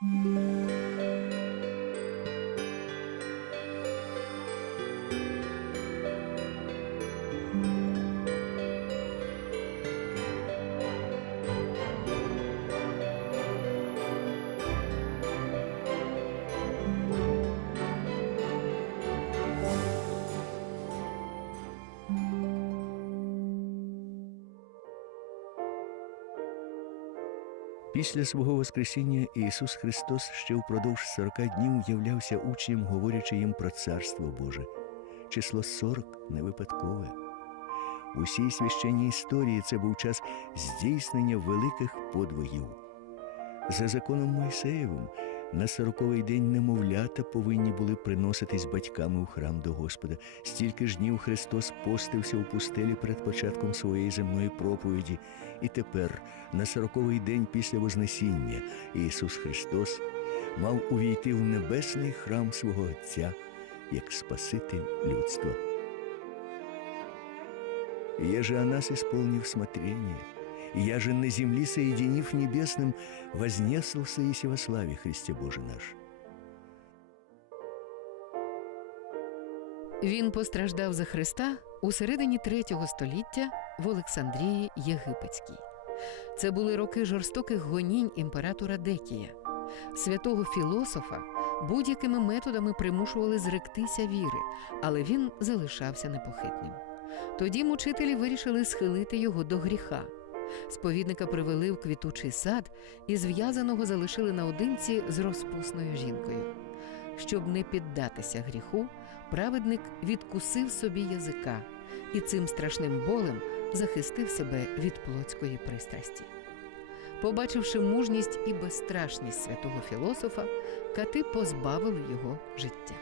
Música Після свого Воскресіння Ісус Христос ще впродовж 40 днів являвся учням, говорячи їм про Царство Боже. Число 40 не випадкове. У всій священній історії це був час здійснення великих подвигів. За законом Мойсеєвим, на сороковий день немовлята повинні були приноситись батьками у храм до Господа. Стільки ж днів Христос постився у пустелі перед початком своєї земної проповіді, і тепер, на сороковий день після Вознесіння, Ісус Христос мав увійти в небесний храм свого Отця як Спаситель людства. Я же о нас исполнив смотрение, я же на земли, соединив небесным, вознесался и во славе Христе Боже наш. Він постраждав за Христа у середині третього століття в Олександрії Єгипетській. Це були роки жорстоких гонінь імператора Декія. Святого філософа будь-якими методами примушували зректися віри, але він залишався непохитним. Тоді мучителі вирішили схилити його до гріха. Сповідника привели в квітучий сад і зв'язаного залишили наодинці з розпусною жінкою. Щоб не піддатися гріху, праведник відкусив собі язика і цим страшним болем захистив себе від плотської пристрасті. Побачивши мужність і безстрашність святого філософа, кати позбавили його життя.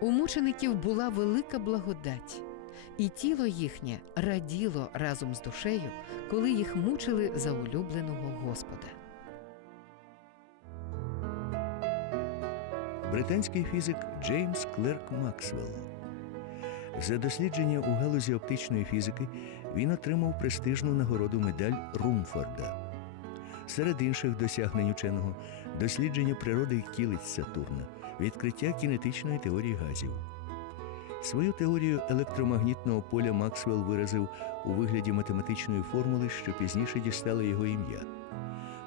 У мучеників була велика благодать, і тіло їхнє раділо разом з душею, коли їх мучили за улюбленого Господа. Британський фізик Джеймс Клерк Максвелл. За дослідження у галузі оптичної фізики він отримав престижну нагороду медаль Румфорда. Серед інших досягнень ученого дослідження природи кілиць Сатурна, відкриття кінетичної теорії газів. Свою теорію електромагнітного поля Максвелл виразив у вигляді математичної формули, що пізніше дістало його ім'я.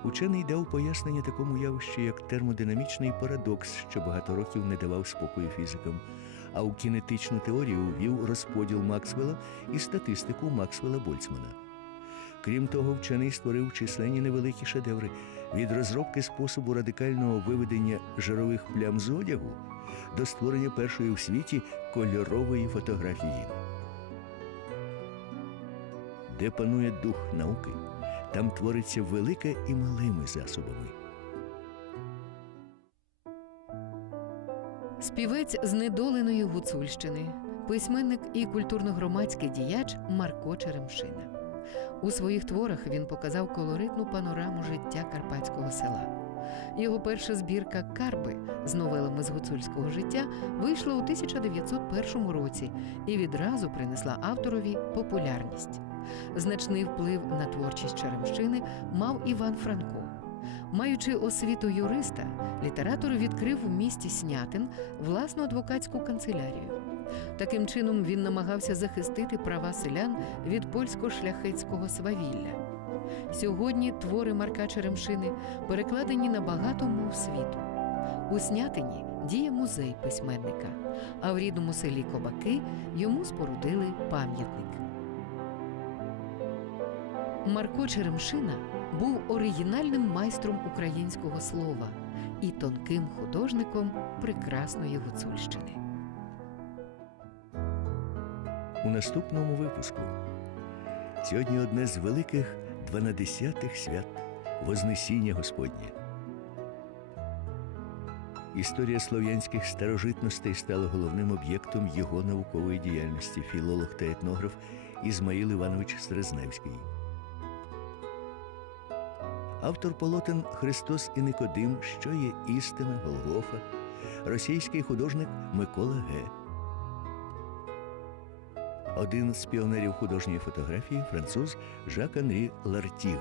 Учений дав пояснення такому явищу, як термодинамічний парадокс, що багато років не давав спокою фізикам, а у кінетичну теорію ввів розподіл Максвелла і статистику Максвелла Больцмана. Крім того, вчений створив численні невеликі шедеври від розробки способу радикального виведення жирових плям з одягу до створення першої в світі кольорової фотографії. Де панує дух науки, там твориться велике і малими засобами. Співець знедоленої Гуцульщини, письменник і культурно-громадський діяч Марко Черемшина. У своїх творах він показав колоритну панораму життя карпатського села. Його перша збірка Карпи з новелами з гуцульського життя вийшла у 1901 році і відразу принесла авторові популярність. Значний вплив на творчість Черемщини мав Іван Франко. Маючи освіту юриста, літератор відкрив у місті Снятин власну адвокатську канцелярію. Таким чином він намагався захистити права селян від польсько-шляхетського свавілля. Сьогодні твори Марка Черемшини перекладені на багато мов світу. У Снятині діє музей письменника, а в рідному селі Кобаки йому спорудили пам'ятник. Марко Черемшина був оригінальним майстром українського слова і тонким художником прекрасної Гуцульщини. У наступному випуску. Сьогодні одне з великих дванадесятих свят Вознесіння Господнє. Історія слов'янських старожитностей стала головним об'єктом його наукової діяльності філолог та етнограф Ізмаїл Іванович Срезневський. Автор полотен Христос і Никодим, що є істина Голгофа, російський художник Микола Г. Один з піонерів художньої фотографії француз Жак Анрі Лартіг.